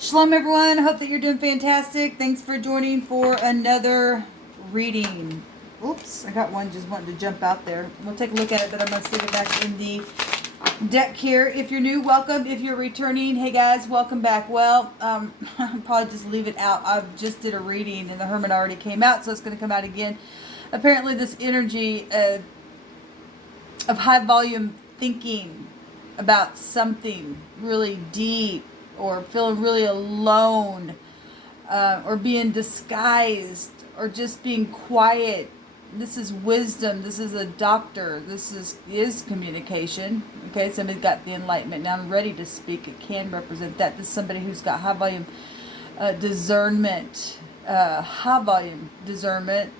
Shalom, everyone. Hope that you're doing fantastic. Thanks for joining for another reading. Oops, I got one just wanting to jump out there. We'll take a look at it, but I'm going to stick it back in the deck here. If you're new, welcome. If you're returning, hey guys, welcome back. Well, I'll probably just leave it out. I just did a reading and the Hermit already came out, so it's going to come out again. Apparently, this energy of high volume thinking about something really deep, or feeling really alone, or being disguised, or just being quiet. This is wisdom. This is a doctor. This is communication. Okay, somebody's got the enlightenment now and ready to speak. It can represent that. This is somebody who's got high volume discernment. High volume discernment.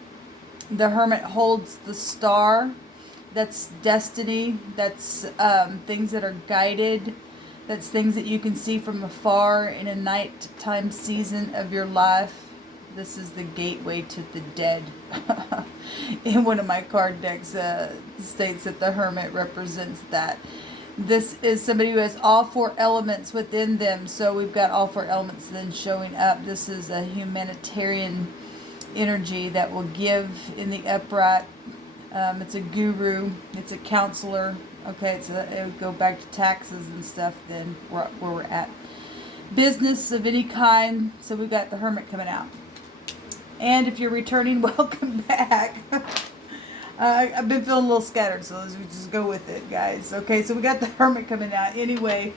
The Hermit holds the star. That's destiny. That's things that are guided. That's things that you can see from afar in a nighttime season of your life. This is the gateway to the dead. In one of my card decks states that the Hermit represents that. This is somebody who has all four elements within them. So we've got all four elements then showing up. This is a humanitarian energy that will give in the upright. It's a guru. It's a counselor. Okay, it would go back to taxes and stuff then, where we're at. Business of any kind. So we've got the Hermit coming out. And if you're returning, welcome back. I've been feeling a little scattered, so let's just go with it, guys. Okay, so we got the Hermit coming out. Anyway,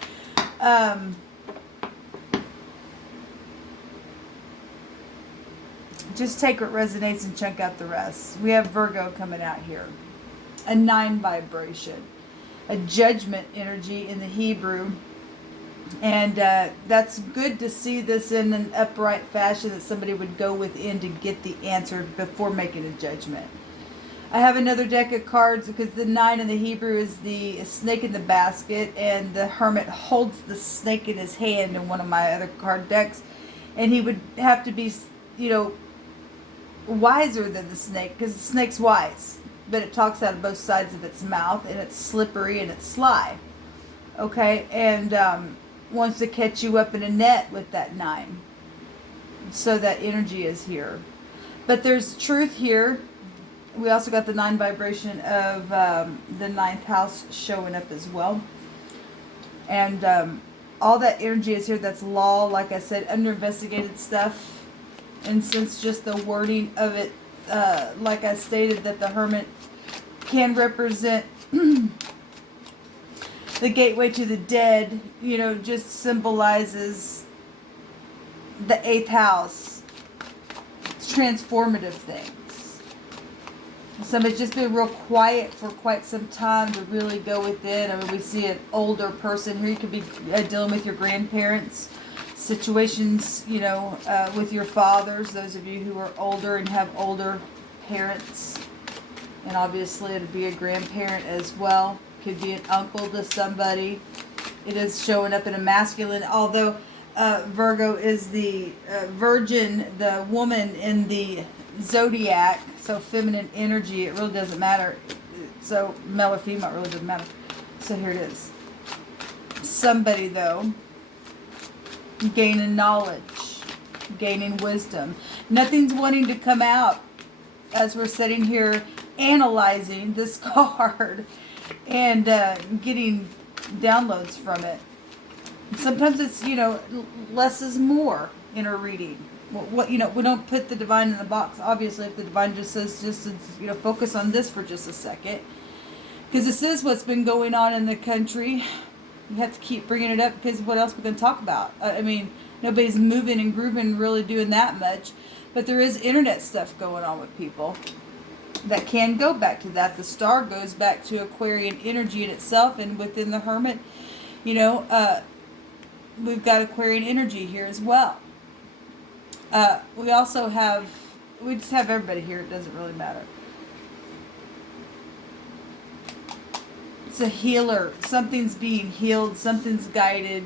just take what resonates and chunk out the rest. We have Virgo coming out here. A 9 vibration. A judgment energy in the Hebrew. And that's good to see this in an upright fashion, that somebody would go within to get the answer before making a judgment. I have another deck of cards because the 9 in the Hebrew is the snake in the basket, and the Hermit holds the snake in his hand in one of my other card decks. And he would have to be, wiser than the snake, because the snake's wise, but it talks out of both sides of its mouth, and it's slippery and it's sly. Okay, and wants to catch you up in a net with that 9. So that energy is here. But there's truth here. We also got the 9 vibration of the 9th house showing up as well. And all that energy is here. That's law, like I said, under-investigated stuff. And since just the wording of it, like I stated, that the Hermit can represent the gateway to the dead, just symbolizes the 8th house. It's transformative things. Somebody's just been real quiet for quite some time to really go within. I mean, we see an older person here. You could be dealing with your grandparents. Situations, with your fathers, those of you who are older and have older parents. And obviously it'd be a grandparent as well. Could be an uncle to somebody. It is showing up in a masculine, although Virgo is the virgin, the woman in the zodiac, so feminine energy. It really doesn't matter. So male or female, it really doesn't matter. So here it is. Somebody, though, gaining knowledge, gaining wisdom. Nothing's wanting to come out as we're sitting here analyzing this card and getting downloads from it. Sometimes it's, less is more in a reading. We don't put the divine in the box. Obviously, if the divine just says, focus on this for just a second. Because this is what's been going on in the country. You have to keep bringing it up, because what else are we going to talk about? I mean, nobody's moving and grooving, really doing that much. But there is internet stuff going on with people that can go back to that. The star goes back to Aquarian energy in itself, and within the Hermit, we've got Aquarian energy here as well. We just have everybody here. It doesn't really matter. It's a healer. Something's being healed. Something's guided.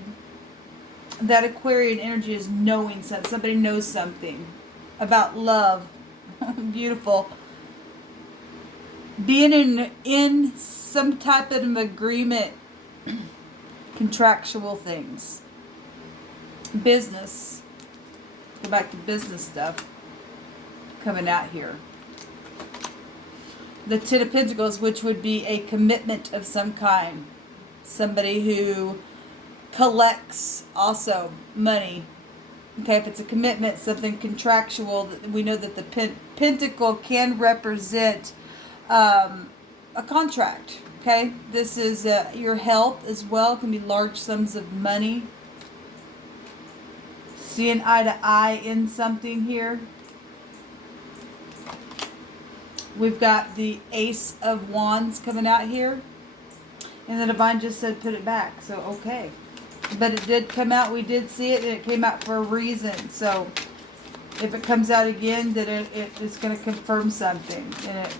That Aquarian energy is knowing something. Somebody knows something about love. Beautiful. Being in some type of agreement. Contractual things. Business. Go back to business stuff coming out here. The Ten of Pentacles, which would be a commitment of some kind. Somebody who collects also money. Okay, if it's a commitment, something contractual, we know that the pentacle can represent a contract. Okay, this is your health as well. It can be large sums of money. Seeing eye to eye in something here. We've got the Ace of Wands coming out here. And the Divine just said put it back. So, okay. But it did come out. We did see it. And it came out for a reason. So, if it comes out again, then it's going to confirm something. And it,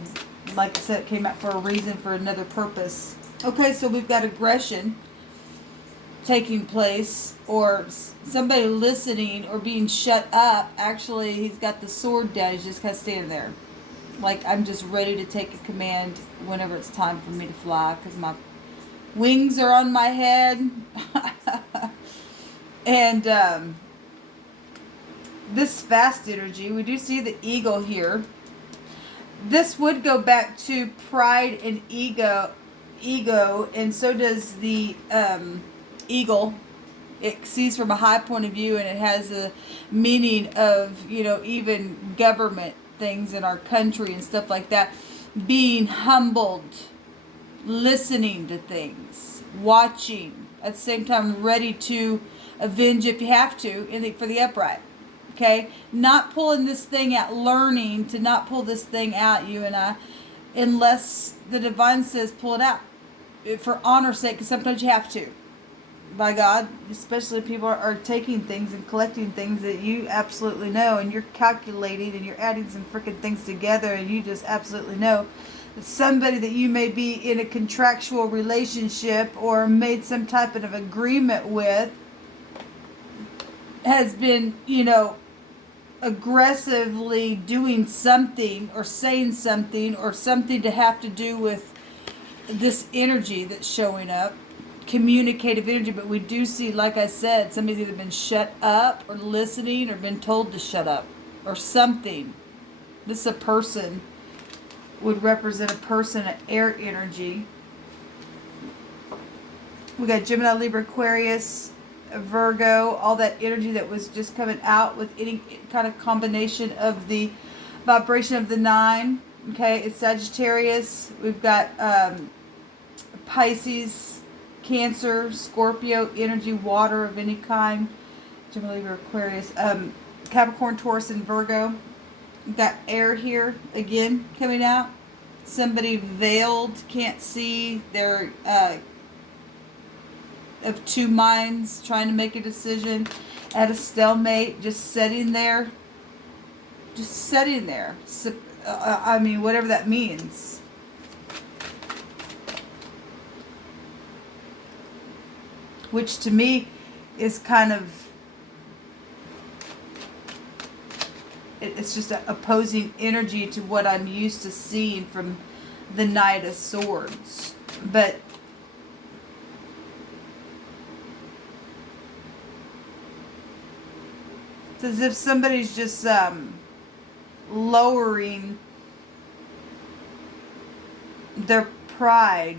like I said, it came out for a reason, for another purpose. Okay, so we've got aggression taking place, or somebody listening or being shut up. Actually, he's got the sword down. He's just kind of standing there. Like, I'm just ready to take a command whenever it's time for me to fly, because my wings are on my head. And this fast energy, we do see the eagle here. This would go back to pride and ego, and so does the eagle. It sees from a high point of view, and it has a meaning of, you know, even government things in our country and stuff like that. Being humbled, listening to things, watching, at the same time ready to avenge if you have to, for the upright. Okay? Not pulling this thing out, learning to not pull this thing out, you and I, unless the Divine says pull it out. For honor's sake, because sometimes you have to. By God, especially if people are taking things and collecting things that you absolutely know, and you're calculating and you're adding some freaking things together, and you just absolutely know that somebody that you may be in a contractual relationship or made some type of agreement with has been, you know, aggressively doing something or saying something or something to have to do with this energy that's showing up. Communicative energy, but we do see, like I said, somebody's either been shut up or listening or been told to shut up or something. This is a person, would represent a person, an air energy. We got Gemini, Libra, Aquarius, Virgo, all that energy that was just coming out with any kind of combination of the vibration of the 9. Okay, it's Sagittarius. We've got Pisces, Cancer, Scorpio, energy, water of any kind, Gemini, Libra, Aquarius, Capricorn, Taurus, and Virgo. Got air here again coming out. Somebody veiled, can't see. They're of two minds, trying to make a decision, at a stalemate, just sitting there. Just sitting there. I mean, whatever that means. Which to me is kind of, it's just an opposing energy to what I'm used to seeing from the Knight of Swords. But it's as if somebody's just lowering their pride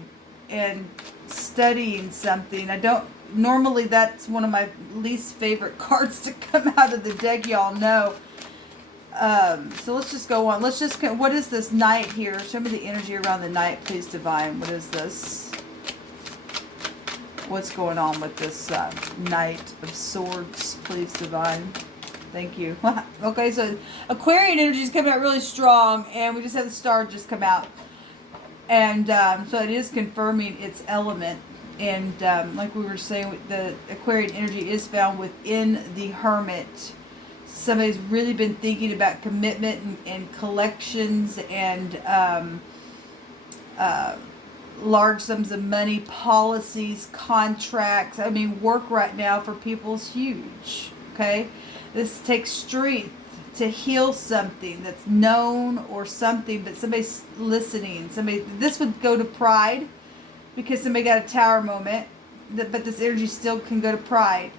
and studying something. Normally that's one of my least favorite cards to come out of the deck, y'all know. So let's just go on. What is this Knight here? Show me the energy around the Knight, please, Divine. What is this? What's going on with this Knight of Swords, please, Divine? Thank you. Okay, so Aquarian energy is coming out really strong, and we just had the star just come out. And so it is confirming its element. And like we were saying, the Aquarian energy is found within the Hermit. Somebody's really been thinking about commitment and collections and large sums of money, policies, contracts. I mean, work right now for people is huge. Okay? This takes strength to heal something that's known or something, but somebody's listening. This would go to pride, because somebody got a tower moment, but this energy still can go to pride.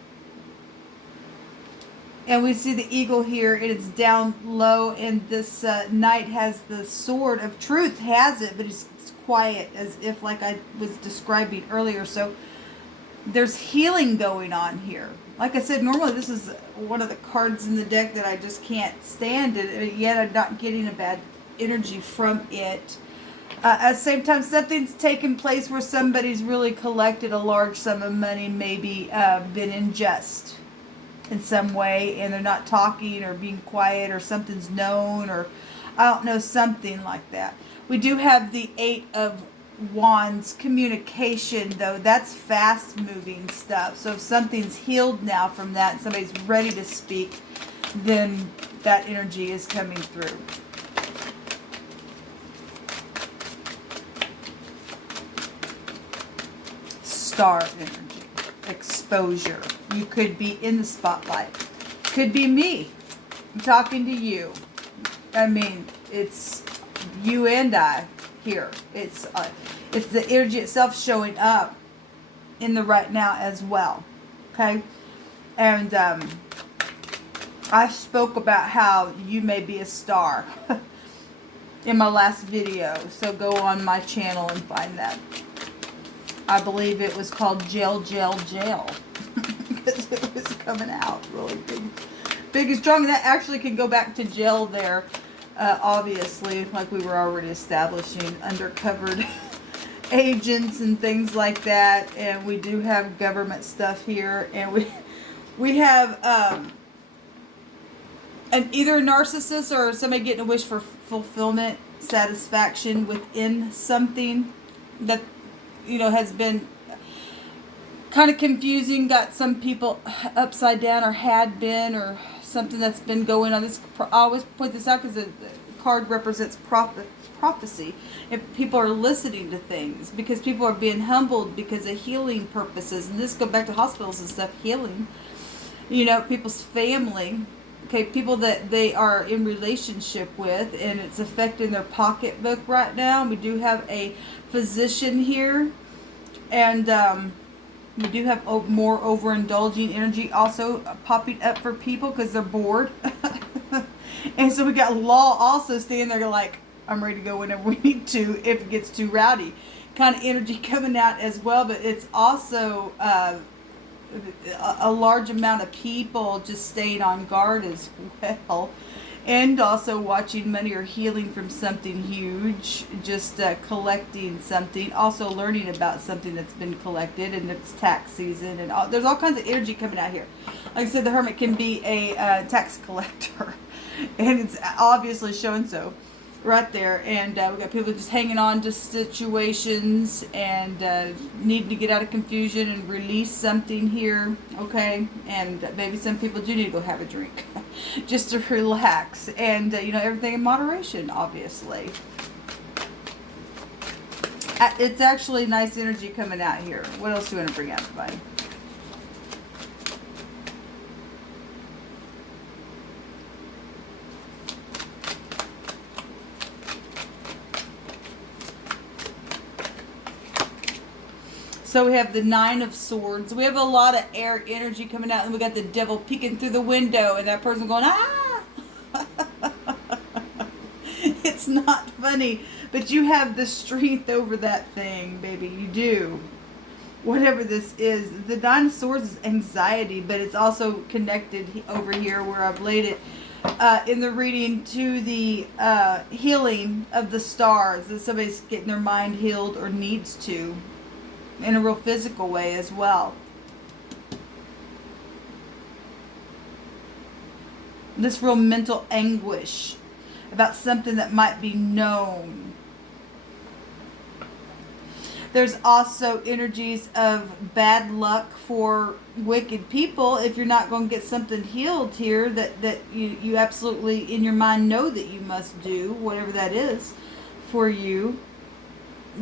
And we see the eagle here, and it's down low, and this knight has the sword of truth, has it, but it's quiet, as if like I was describing earlier. So there's healing going on here. Like I said, normally this is one of the cards in the deck that I just can't stand it, yet I'm not getting a bad energy from it. At the same time, something's taken place where somebody's really collected a large sum of money, maybe been in jest in some way, and they're not talking or being quiet, or something's known, or I don't know, something like that. We do have the 8 of Wands, communication, though. That's fast moving stuff. So if something's healed now from that, somebody's ready to speak, then that energy is coming through. Star energy, exposure. You could be in the spotlight. Could be me. I'm talking to you. I mean, it's you and I here. It's the energy itself showing up in the right now as well. Okay? And I spoke about how you may be a star in my last video. So go on my channel and find that. I believe it was called Jail, Jail, Jail. Because it was coming out really big and strong. And that actually can go back to jail there. Obviously, like we were already establishing, undercovered agents and things like that. And we do have government stuff here. And we have either a narcissist or somebody getting a wish for fulfillment, satisfaction within something that, you know, has been kind of confusing, got some people upside down, or had been, or something that's been going on. This, I always point this out because the card represents prophecy. If people are listening to things, because people are being humbled because of healing purposes, and this go back to hospitals and stuff, healing, you know, people's family, okay, people that they are in relationship with, and it's affecting their pocketbook right now. We do have a physician here, and we do have more overindulging energy also popping up for people because they're bored. And so we got law also standing there like, I'm ready to go whenever we need to if it gets too rowdy. Kind of energy coming out as well, but it's also a large amount of people just staying on guard as well. And also watching money or healing from something huge, just collecting something, also learning about something that's been collected, and it's tax season, and there's all kinds of energy coming out here. Like I said, the Hermit can be a tax collector, and it's obviously showing so right there. And we got people just hanging on to situations and needing to get out of confusion and release something here, okay? And maybe some people do need to go have a drink just to relax, and you know, everything in moderation, obviously. It's actually nice energy coming out here. What else do you want to bring out, buddy? So we have the 9 of Swords. We have a lot of air energy coming out, and we got the Devil peeking through the window, and that person going, ah! It's not funny, but you have the strength over that thing, baby. You do. Whatever this is. The 9 of Swords is anxiety, but it's also connected over here where I've laid it in the reading to the healing of the stars. That somebody's getting their mind healed or needs to, in a real physical way as well. This real mental anguish about something that might be known. There's also energies of bad luck for wicked people if you're not going to get something healed here that you absolutely in your mind know that you must do, whatever that is for you.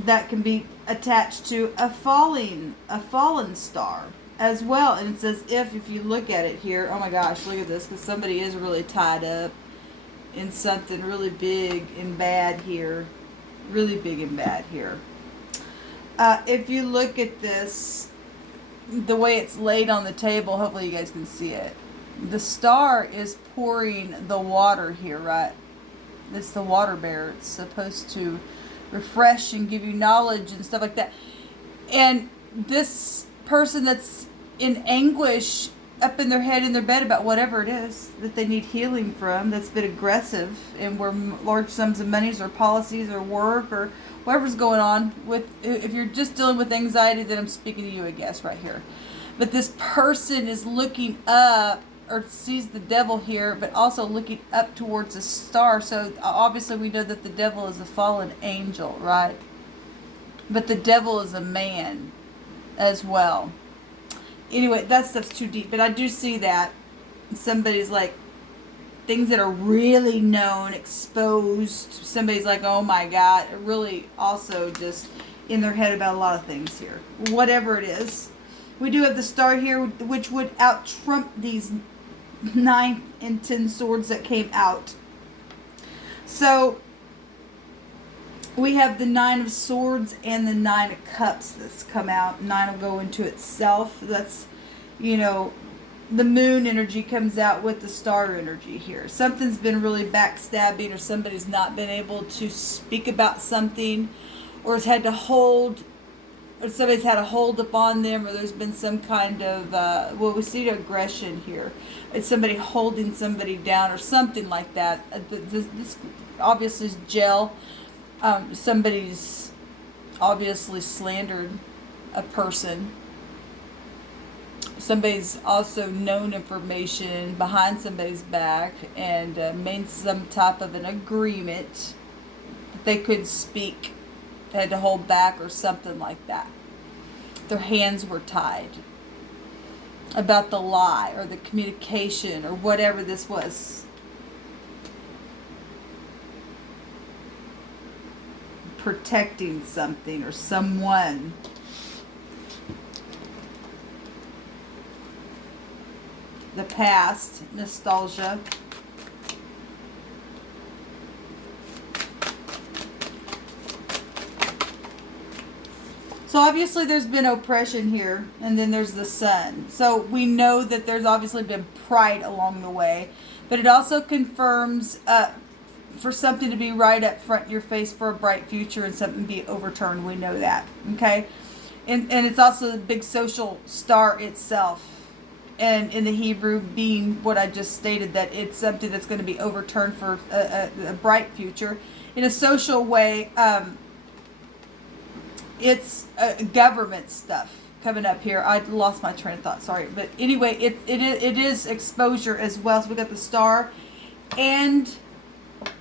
That can be attached to a fallen star as well. And it says if you look at it here, oh my gosh, look at this, because somebody is really tied up in something really big and bad here. Really big and bad here. If you look at this, the way it's laid on the table, hopefully you guys can see it. The star is pouring the water here, right? It's the water bearer. It's supposed to refresh and give you knowledge and stuff like that. And this person that's in anguish up in their head in their bed about whatever it is that they need healing from, that's been aggressive, and where large sums of monies or policies or work or whatever's going on with, if you're just dealing with anxiety, then I'm speaking to you, I guess, right here. But this person is looking up, or sees the devil here, but also looking up towards a star. So obviously we know that the devil is a fallen angel, right? But the devil is a man as well. Anyway, that stuff's too deep, but I do see that somebody's like, things that are really known, exposed. Somebody's like, oh my God, really also just in their head about a lot of things here. Whatever it is. We do have the star here, which would out-trump these 9 and 10 swords that came out. So we have the 9 of swords and the 9 of cups that's come out. 9 will go into itself. That's, you know, the moon energy comes out with the star energy here. Something's been really backstabbing, or somebody's not been able to speak about something, or has had to hold, or somebody's had a hold upon them, or there's been some kind of, well, we see aggression here. It's somebody holding somebody down or something like that. This obviously is jail. Somebody's obviously slandered a person. Somebody's also known information behind somebody's back and made some type of an agreement that they could speak. They had to hold back or something like that. Their hands were tied about the lie or the communication or whatever this was. Protecting something or someone. The past, nostalgia. So obviously there's been oppression here, and then there's the sun. So we know that there's obviously been pride along the way, but it also confirms for something to be right up front in your face for a bright future and something be overturned. We know that, okay? And it's also the big social star itself. And in the Hebrew being what I just stated, that it's something that's going to be overturned for a bright future. In a social way, it's government stuff coming up here. I lost my train of thought, sorry. But anyway, it is exposure as well. So we got the star and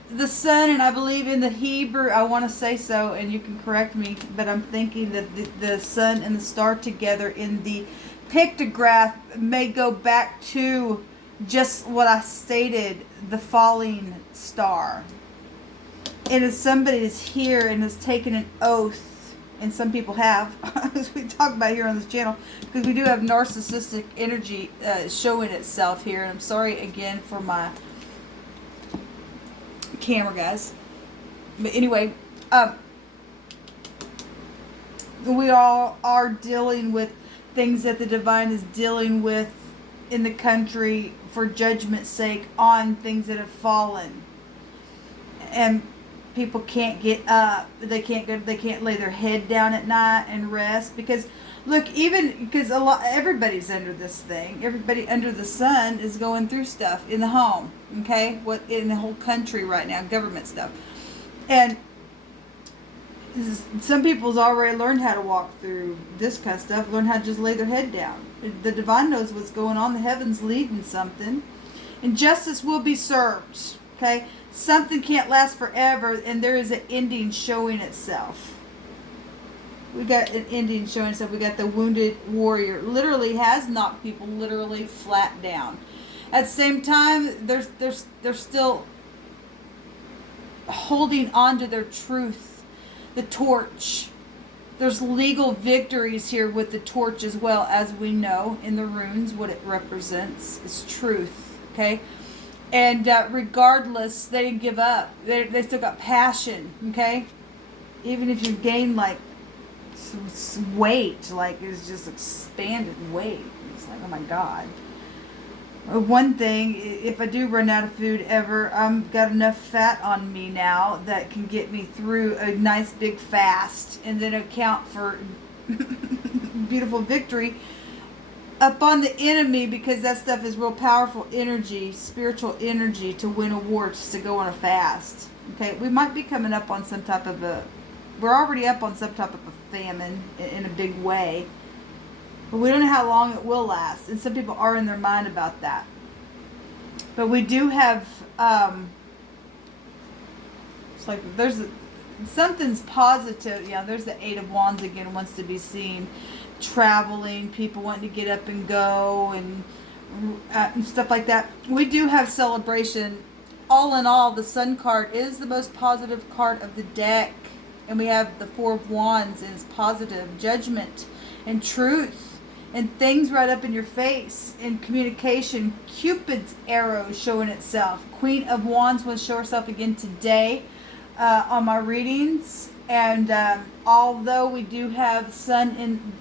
the sun, and I believe in the Hebrew, I want to say so, and you can correct me, but I'm thinking that the sun and the star together in the pictograph may go back to just what I stated, the falling star. And if somebody is here and has taken an oath, and some people have, as we talk about here on this channel, because we do have narcissistic energy showing itself here, and I'm sorry again for my camera, guys. But anyway, we all are dealing with things that the divine is dealing with in the country for judgment's sake on things that have fallen, and people can't get up. They can't lay their head down at night and rest, because look, even because everybody's under this thing. Everybody under the sun is going through stuff in the home. Okay, what in the whole country right now, government stuff, and some people's already learned how to walk through this kind of stuff. Learn how to just lay their head down. The divine knows what's going on. The heavens leading something, and justice will be served. Okay, something can't last forever, and there is an ending showing itself. We got an ending showing itself. We got the wounded warrior. Literally has knocked people literally flat down. At the same time, they're still holding on to their truth, the torch. There's legal victories here with the torch as well, as we know in the runes what it represents is truth. Okay, and regardless, they didn't give up. They still got passion. Okay, even if you've gained like weight, like it's just expanded weight. It's like, oh my God. One thing, if I do run out of food ever, I've got enough fat on me now that can get me through a nice big fast and then account for beautiful victory upon the enemy, because that stuff is real powerful energy, spiritual energy to win awards, to go on a fast. Okay, we might be coming up on some type of we're already up on some type of a famine in a big way. But we don't know how long it will last. And some people are in their mind about that. But we do have, it's like something's positive. Yeah, there's the Eight of Wands again, wants to be seen. Traveling, people wanting to get up and go and stuff like that. We do have celebration. All in all, the Sun card is the most positive card of the deck. And we have the Four of Wands is positive, judgment and truth. And things right up in your face in communication. Cupid's arrow showing itself. Queen of Wands will show herself again today on my readings. And although we do have Sun in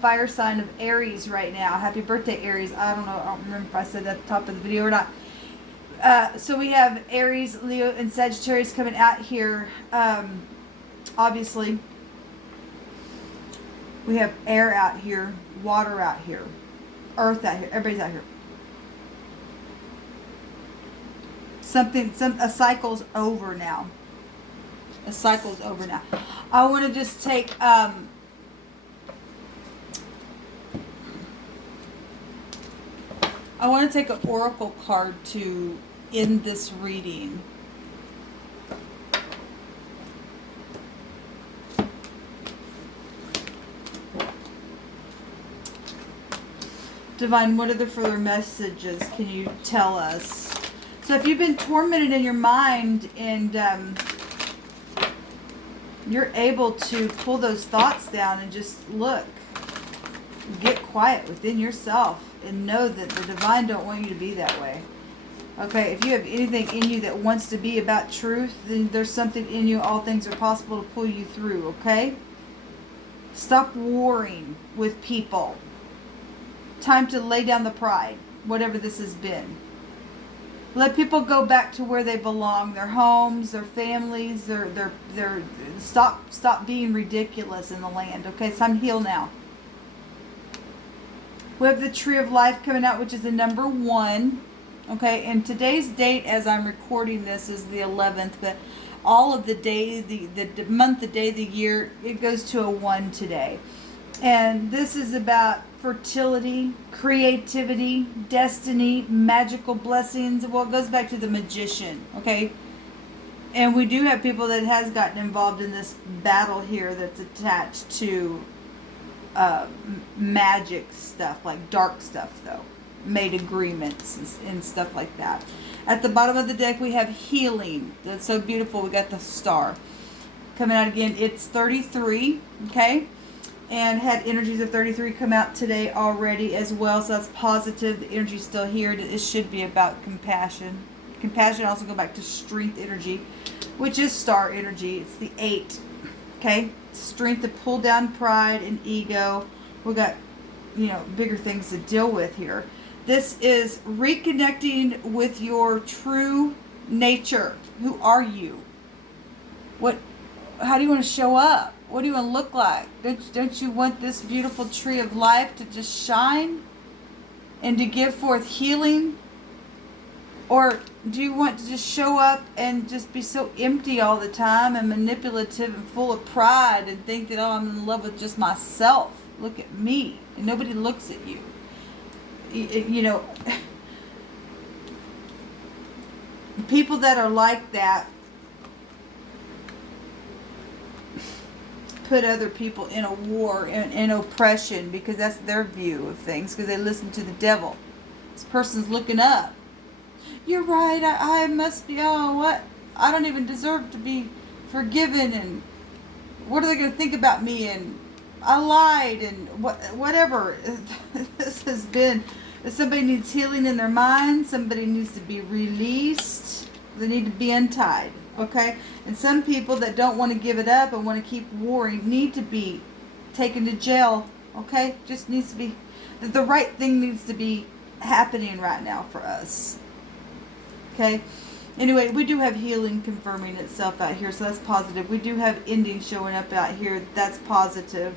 fire sign of Aries right now. Happy birthday, Aries. I don't remember if I said that at the top of the video or not. So we have Aries, Leo, and Sagittarius coming out here. Obviously, we have air out here, water out here, earth out here. Everybody's out here. A cycle's over now. A cycle's over now. I want to just take I want to take an oracle card to end this reading. Divine, what are the further messages can you tell us? So if you've been tormented in your mind and you're able to pull those thoughts down and just look, get quiet within yourself and know that the divine don't want you to be that way. Okay, if you have anything in you that wants to be about truth, then there's something in you, all things are possible, to pull you through, okay? Stop warring with people. Time to lay down the pride, whatever this has been. Let people go back to where they belong, their homes, their families, their stop being ridiculous in the land. Okay, it's time to heal now. We have the Tree of Life coming out, which is the number 1. Okay, and today's date as I'm recording this is the 11th, but all of the day, the month, the day, the year, it goes to a 1 today. And this is about fertility, creativity, destiny, magical blessings. Well, it goes back to the magician, okay? And we do have people that has gotten involved in this battle here that's attached to magic stuff, like dark stuff, though. Made agreements and stuff like that. At the bottom of the deck, we have healing. That's so beautiful. We got the star coming out again. It's 33, okay? And had energies of 33 come out today already as well, so that's positive. The energy's still here. It should be about compassion. Compassion also go back to strength energy, which is star energy. It's the 8, okay? Strength to pull down pride and ego. We got, bigger things to deal with here. This is reconnecting with your true nature. Who are you? How do you want to show up? What do you want to look like? Don't you want this beautiful tree of life to just shine and to give forth healing? Or do you want to just show up and just be so empty all the time and manipulative and full of pride and think that, I'm in love with just myself. Look at me. And nobody looks at you. People that are like that put other people in a war and in oppression because that's their view of things, because they listen to the devil. This person's looking up. You're right, I must be, what? I don't even deserve to be forgiven, and what are they going to think about me, and I lied, and whatever. This has been, if somebody needs healing in their mind, somebody needs to be released, they need to be untied. Okay, and some people that don't want to give it up and want to keep warring need to be taken to jail. Okay, just needs to be, the right thing needs to be happening right now for us. Okay. Anyway, we do have healing confirming itself out here, so that's positive. We do have ending showing up out here. That's positive.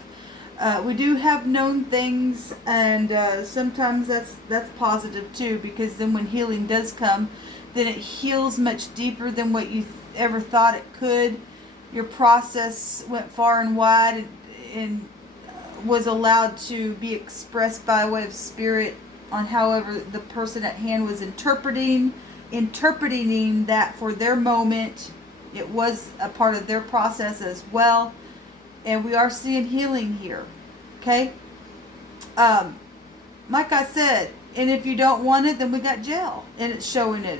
We do have known things, and sometimes that's positive too, because then when healing does come, then it heals much deeper than what you ever thought it could. Your process went far and wide, and was allowed to be expressed by way of spirit on however the person at hand was interpreting that for their moment. It was a part of their process as well, and we are seeing healing here. Okay, like I said, and if you don't want it, then we got jail, and it's showing it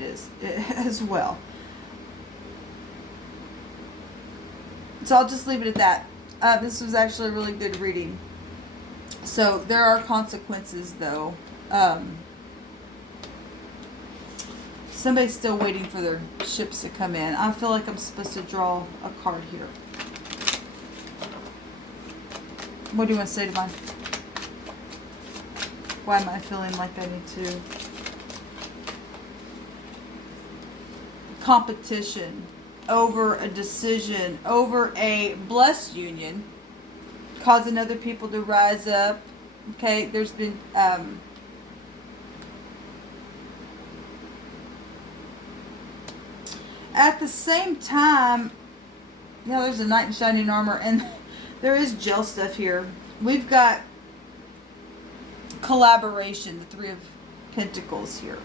as well. So I'll just leave it at that. This was actually a really good reading. So there are consequences, though. Somebody's still waiting for their ships to come in. I feel like I'm supposed to draw a card here. What do you want to say to mine? Why am I feeling like I need to? Competition over a decision, over a blessed union, causing other people to rise up. Okay, there's been at the same time, there's a knight in shining armor, and there is jail stuff here. We've got collaboration, the Three of Pentacles here.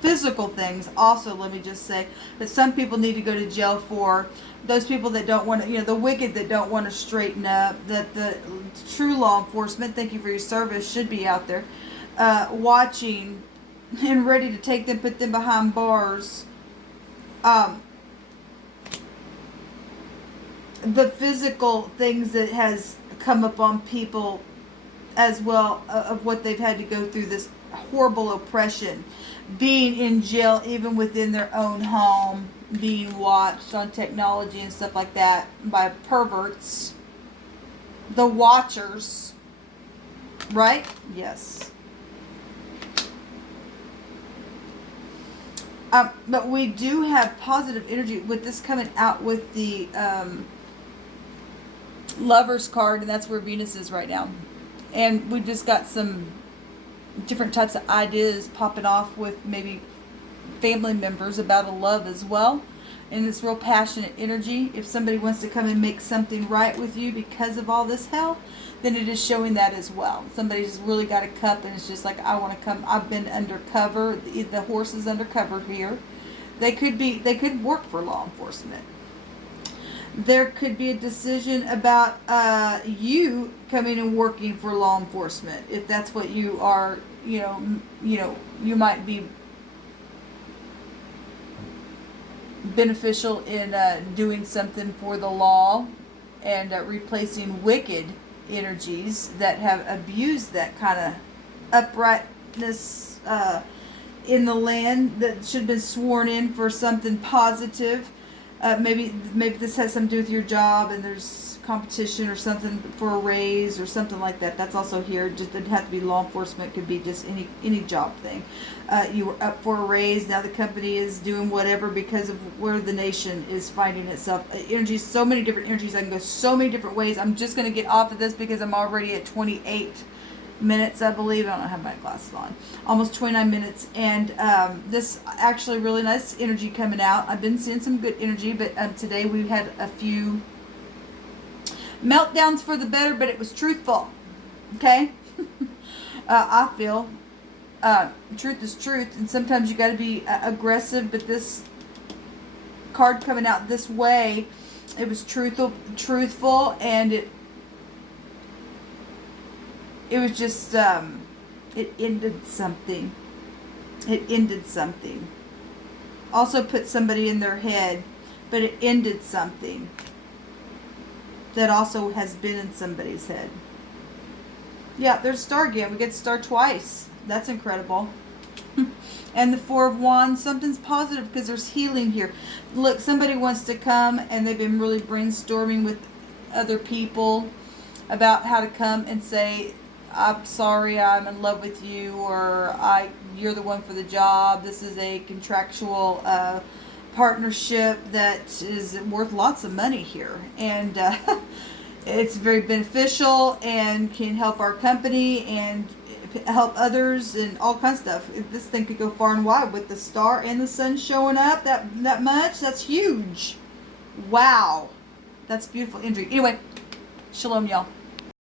Physical things also, let me just say, that some people need to go to jail for. Those people that don't want to, the wicked that don't want to straighten up, that the true law enforcement, thank you for your service, should be out there watching and ready to take them, put them behind bars. The physical things that has come upon people as well, of what they've had to go through, this horrible oppression, being in jail even within their own home, being watched on technology and stuff like that by perverts, the watchers, right? Yes. But we do have positive energy with this coming out with the Lover's card, and that's where Venus is right now. And we just got some different types of ideas popping off with maybe family members about a love as well. And it's real passionate energy. If somebody wants to come and make something right with you because of all this hell, then it is showing that as well. Somebody's really got a cup and it's just like, I want to come. I've been undercover. The horse is undercover here. They could work for law enforcement. There could be a decision about you coming and working for law enforcement. If that's what you are, you might be beneficial in doing something for the law and replacing wicked energies that have abused that kind of uprightness in the land that should have been sworn in for something positive. Maybe this has something to do with your job and there's competition or something for a raise or something like that. That's also here. Just doesn't have to be law enforcement. It could be just any job thing. You were up for a raise. Now the company is doing whatever because of where the nation is finding itself. Energies, so many different energies. I can go so many different ways. I'm just going to get off of this because I'm already at 28 minutes, I believe. I don't have my glasses on. Almost 29 minutes. And this actually really nice energy coming out. I've been seeing some good energy, but today we had a few meltdowns for the better, but it was truthful. Okay? I feel truth is truth, and sometimes you got to be aggressive, but this card coming out this way, it was truthful, and it was just it ended something. It ended something. Also put somebody in their head, but it ended something that also has been in somebody's head. Yeah, there's star again. We get star twice. That's incredible. And the Four of Wands, something's positive because there's healing here. Look, somebody wants to come and they've been really brainstorming with other people about how to come and say, I'm sorry, I'm in love with you, or you're the one for the job. This is a contractual partnership that is worth lots of money here, and it's very beneficial and can help our company and help others and all kinds of stuff. This thing could go far and wide with the star and the sun showing up that much. That's huge. Wow, that's beautiful imagery. Anyway, shalom, y'all.